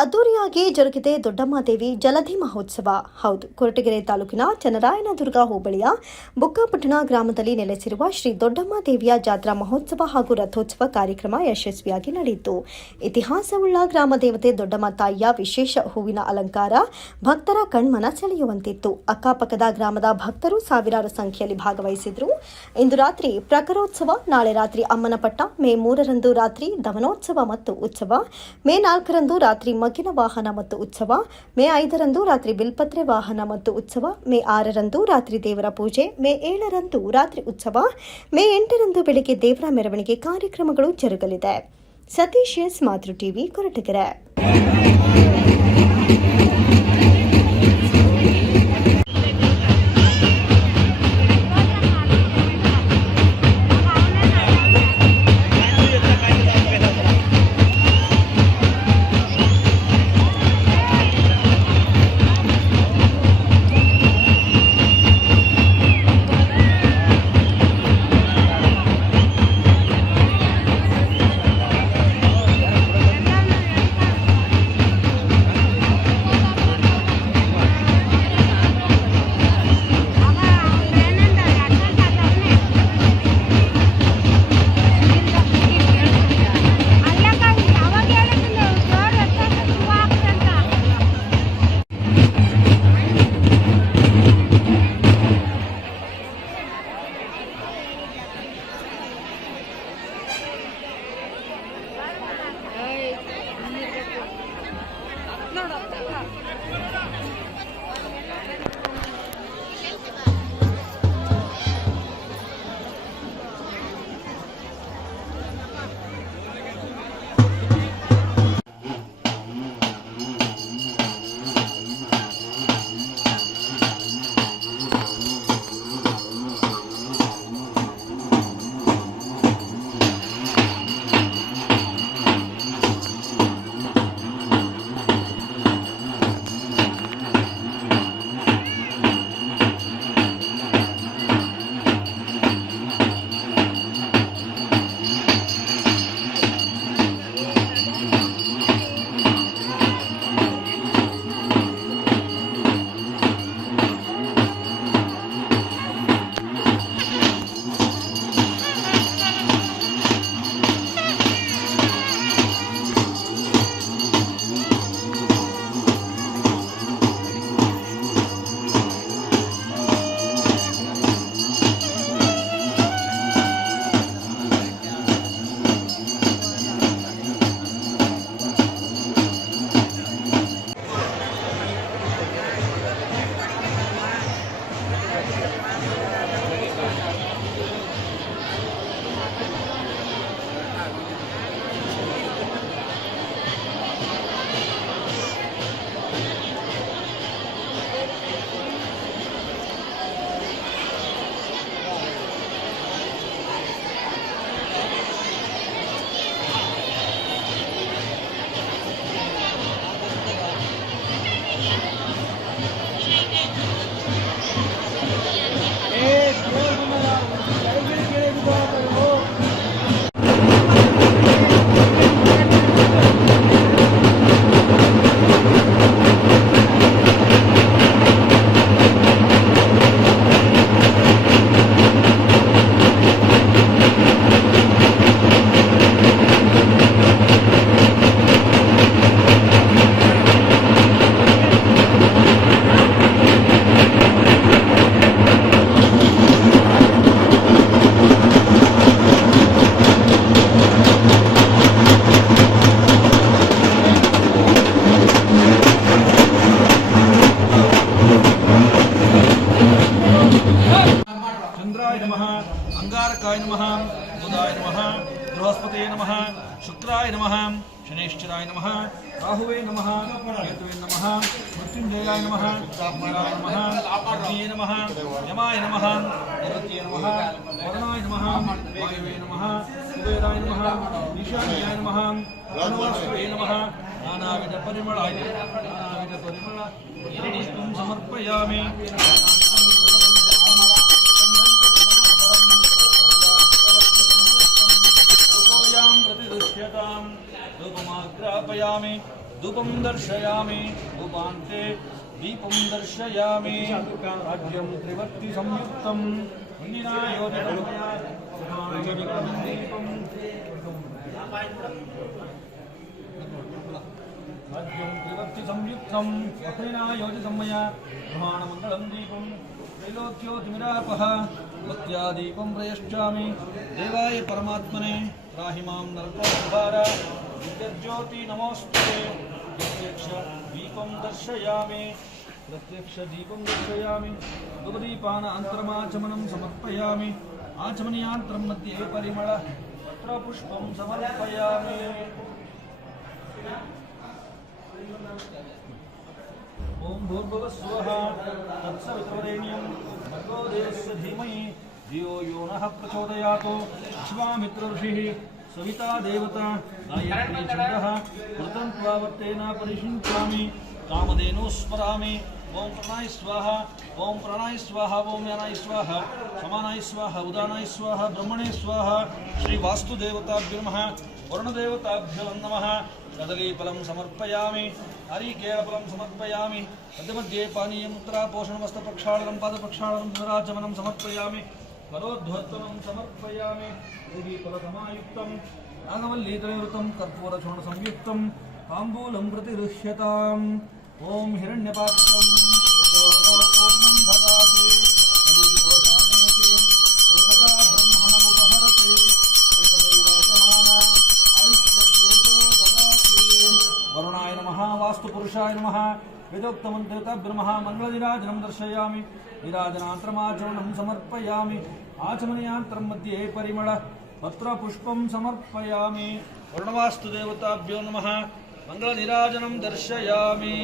ಅದ್ದೂರಿಯಾಗಿ ಜರುಗಿದೆ ದೊಡ್ಡಮ್ಮದೇವಿ ಜಲಧಿ ಮಹೋತ್ಸವ. ಹೌದು, ಕೊರಟಗೆರೆ ತಾಲೂಕಿನ ಚನ್ನರಾಯನದುರ್ಗ ಹೋಬಳಿಯ ಬುಕ್ಕಾಪಟ್ಟಣ ಗ್ರಾಮದಲ್ಲಿ ನೆಲೆಸಿರುವ ಶ್ರೀ ದೊಡ್ಡಮ್ಮದೇವಿಯ ಜಾತ್ರಾ ಮಹೋತ್ಸವ ಹಾಗೂ ರಥೋತ್ಸವ ಕಾರ್ಯಕ್ರಮ ಯಶಸ್ವಿಯಾಗಿ ನಡೆಯಿತು. ಇತಿಹಾಸವುಳ್ಳ ಗ್ರಾಮ ದೇವತೆ ದೊಡ್ಡಮ್ಮ ತಾಯಿಯ ವಿಶೇಷ ಹೂವಿನ ಅಲಂಕಾರ ಭಕ್ತರ ಕಣ್ಮನ ಸೆಳೆಯುವಂತಿತ್ತು. ಅಕ್ಕಪಕ್ಕದ ಗ್ರಾಮದ ಭಕ್ತರು ಸಾವಿರಾರು ಸಂಖ್ಯೆಯಲ್ಲಿ ಭಾಗವಹಿಸಿದ್ರು. ಇಂದು ರಾತ್ರಿ ಪ್ರಕರೋತ್ಸವ, ನಾಳೆ ರಾತ್ರಿ ಅಮ್ಮನಪಟ್ಟ, ಮೇ 3ರಂದು ರಾತ್ರಿ ದಮನೋತ್ಸವ ಮತ್ತು ಉತ್ಸವ, ಮೇ 4ರಂದು ರಾತ್ರಿ ಮಗ್ಗಿನ ವಾಹನ ಮತ್ತು ಉತ್ಸವ, ಮೇ 5ರಂದು ರಾತ್ರಿ ಬಿಲ್ಪತ್ರೆ ವಾಹನ ಮತ್ತು ಉತ್ಸವ, ಮೇ 6ರಂದು ರಾತ್ರಿ ದೇವರ ಪೂಜೆ, ಮೇ 7ರಂದು ರಾತ್ರಿ ಉತ್ಸವ, ಮೇ 8ರಂದು ಬೆಳಗ್ಗೆ ದೇವರ ಮೆರವಣಿಗೆ ಕಾರ್ಯಕ್ರಮಗಳು ಜರುಗಲಿದೆ. ಸತೀಶ್ ಎಸ್, ಮಾತೃ ಟಿವಿ, ಕೊರಟಗೆರೆ. अंगारकाय नमः, बुधाय नमः, बृहस्पतये नमः, शुक्राय नमः, शनैश्चराय नमः, राहुवे नमः, केतुवे नमः, मृत्युंजयाय नमः, अग्निराय नमः, अग्निये नमः, यमाय नमः, देवत्ये नमः, वरुणाय नमः, वायुवे नमः, कुबेराय नमः, ईशान्याय नमः, रणवस्त्रे नमः, नानाविध परिमलाय समर्पयामि. धूपं दर्शयामि धूपान्ते दीपं दर्शयामि राज्यं त्रिवर्ति संयुक्तं दीपं राज्यं त्रिवर्ति संयुक्तं अग्निनायोजितं मया प्रमाणमङ्गलं दीपं त्रैलोक्योतिमिरापः भक्त्या दीपं प्रयश्चामि देवाय परमात्मने त्राहि मां नरकोद्धार नित्यज्योति नमोऽस्तुते प्रत्यक्ष दीपं दर्शयामि धूपदीपान अन्तरमाचमनं समर्पयामि आचमनीयान्तरं मध्ये परिमळ पत्रपुष्पं समर्पयामि ओम भूर्भुवः स्वः तत्सवितुर्वरेण्यं भर्गो देवस्य धीमहि धियो यो नः प्रचोदयात् विश्वामित्र ऋषिः सविता देवता गायत्री छन्दः कृतं त्वावर्तेन परिषिञ्चामि कामधेनु स्मरामि ओम प्राणाय स्वाहा ओम प्राणाय स्वाहा ओम यानाय स्वाहा समानाय स्वाहा उदानाय स्वाहा ब्रह्मणे स्वाहा श्री वास्तुदेवताभ्यो नमः वरुणदेवताभ्यो नमः कदलीफलं समर्पयामि नारिकेलफलं समर्पयामि मध्यमध्ये पानीयं उत्तरापोषणमस्तप्रक्षालनं पादप्रक्षालनं पुनराचमनं समर्पयामि फलोद्ध्वस्तनं समर्पयामि देवीफलसमायुक्तं नागवल्लीतलयुक्तं कर्पूरचूर्णसंयुक्तं ताम्बूलं प्रतिगृह्यताम् ओम हिरण्यपात्रं पूर्णं ददाति अदीपोषानेति एकदा ब्रह्मणमुपहरति एकदैवाजमाना आयुष्यद्वेषो ददाति वरुणाय नमः वास्तुपुरुषाय नमः वेदोक्तमन्त्रिताभ्यो नमः मङ्गलनिराजनं दर्शयामि निराजनान्तरमाचरणं समर्पयामि आचमनीयान्तरं मध्ये परिमळ पत्रपुष्पं समर्पयामि वर्णवास्तुदेवताभ्यो नमः मंगलनिराजनं दर्शयामि।